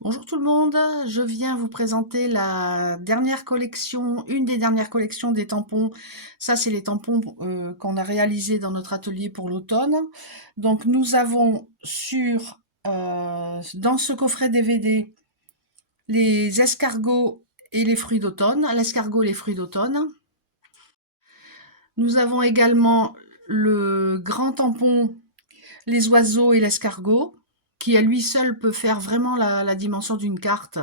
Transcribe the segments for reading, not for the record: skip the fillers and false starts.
Bonjour tout le monde, je viens vous présenter la dernière collection, une des dernières collections des tampons. Ça, c'est les tampons qu'on a réalisés dans notre atelier pour l'automne. Donc nous avons dans ce coffret DVD les escargots et les fruits d'automne, l'escargot et les fruits d'automne. Nous avons également le grand tampon, les oiseaux et l'escargot, qui à lui seul peut faire vraiment la dimension d'une carte.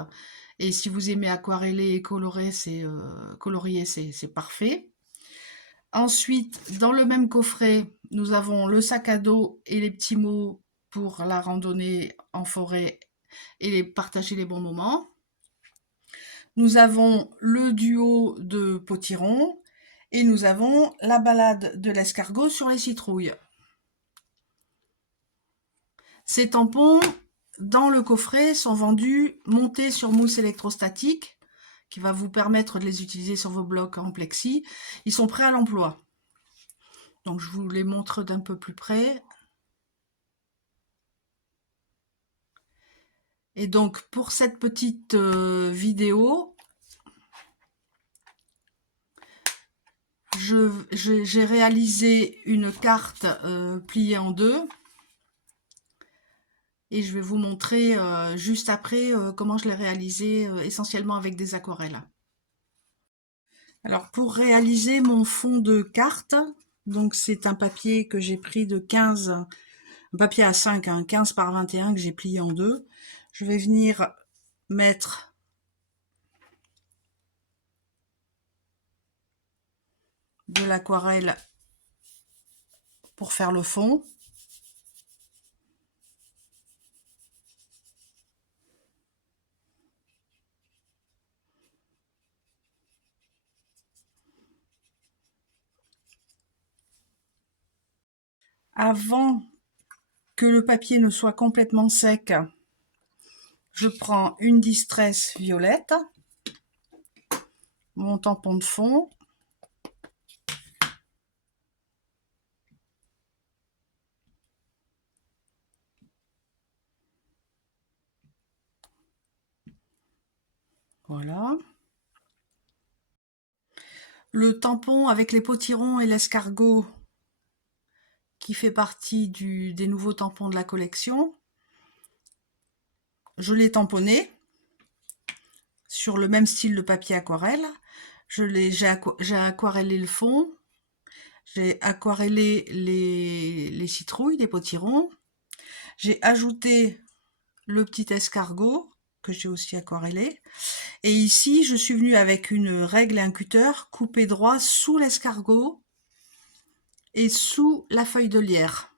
Et si vous aimez aquareller et colorier, c'est parfait. Ensuite, dans le même coffret, nous avons le sac à dos et les petits mots pour la randonnée en forêt et partager les bons moments. Nous avons le duo de potiron et nous avons la balade de l'escargot sur les citrouilles. Ces tampons, dans le coffret, sont vendus montés sur mousse électrostatique, qui va vous permettre de les utiliser sur vos blocs en plexi. Ils sont prêts à l'emploi. Donc je vous les montre d'un peu plus près. Et donc pour cette petite vidéo, j'ai réalisé une carte pliée en deux. Et je vais vous montrer juste après comment je l'ai réalisée essentiellement avec des aquarelles. Alors pour réaliser mon fond de carte, donc c'est un papier que j'ai pris de 15, un papier A5, hein, 15 par 21 que j'ai plié en deux. Je vais venir mettre de l'aquarelle pour faire le fond. Avant que le papier ne soit complètement sec, je prends une distress violette, mon tampon de fond, voilà. Le tampon avec les potirons et l'escargot qui fait partie des nouveaux tampons de la collection. Je l'ai tamponné sur le même style de papier aquarelle. J'ai aquarellé le fond, j'ai aquarellé les citrouilles, les potirons. J'ai ajouté le petit escargot que j'ai aussi aquarellé. Et ici, je suis venue avec une règle et un cutter couper droit sous l'escargot et sous la feuille de lierre.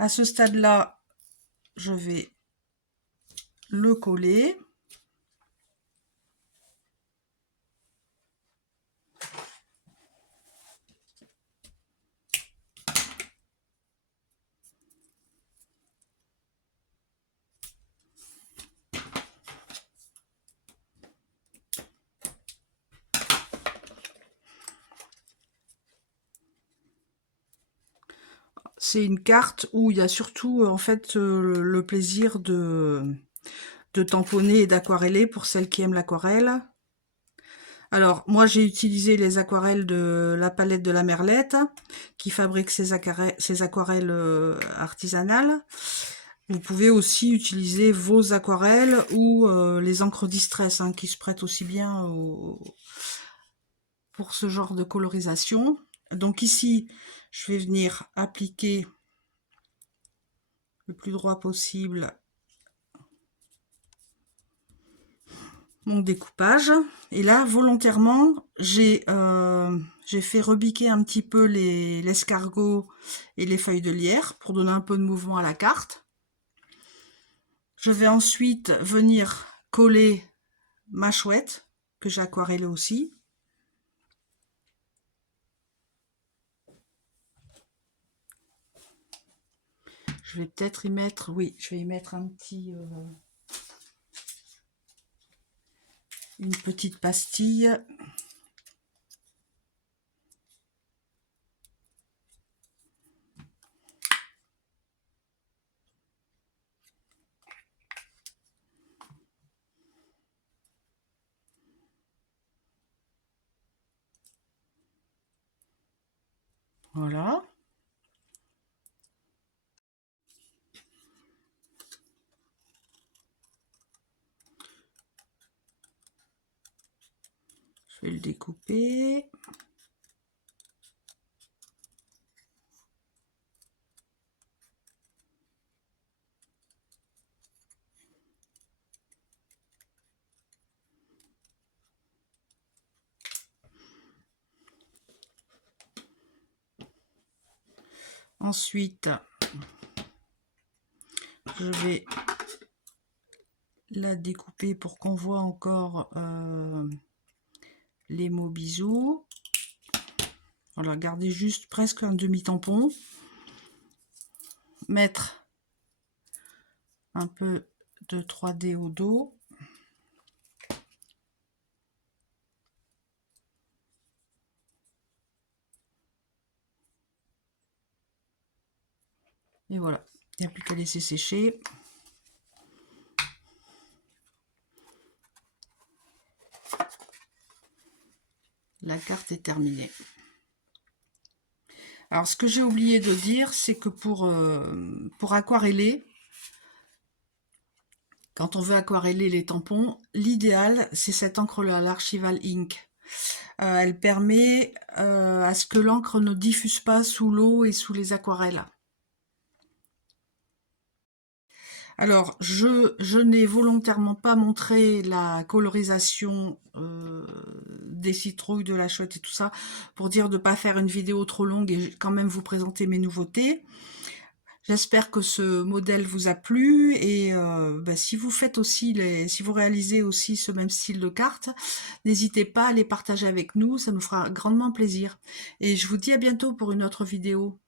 À ce stade-là, je vais le coller. C'est une carte où il y a surtout en fait le plaisir de tamponner et d'aquareller pour celles qui aiment l'aquarelle. Alors moi j'ai utilisé les aquarelles de la palette de la Merlette qui fabrique ces aquarelles artisanales. Vous pouvez aussi utiliser vos aquarelles ou les encres distress qui se prêtent aussi bien pour ce genre de colorisation. Donc ici je vais venir appliquer le plus droit possible mon découpage. Et là, volontairement, j'ai fait rebiquer un petit peu l'escargot et les feuilles de lierre pour donner un peu de mouvement à la carte. Je vais ensuite venir coller ma chouette, que j'ai aquarellée aussi. Je vais peut-être y mettre, oui, je vais y mettre une petite pastille. Voilà. Je vais le découper. Ensuite, je vais la découper pour qu'on voit encore les mots bisous. Voilà, garder juste presque un demi-tampon. Mettre un peu de 3D au dos. Et voilà, il n'y a plus qu'à laisser sécher. La carte est terminée. Alors, ce que j'ai oublié de dire, c'est que pour aquareller, quand on veut aquareller les tampons, l'idéal, c'est cette encre-là, l'Archival Ink. Elle permet à ce que l'encre ne diffuse pas sous l'eau et sous les aquarelles. Alors, je n'ai volontairement pas montré la colorisation des citrouilles, de la chouette et tout ça, pour dire de ne pas faire une vidéo trop longue et quand même vous présenter mes nouveautés. J'espère que ce modèle vous a plu et si vous faites aussi si vous réalisez aussi ce même style de carte, n'hésitez pas à les partager avec nous, ça nous fera grandement plaisir. Et je vous dis à bientôt pour une autre vidéo.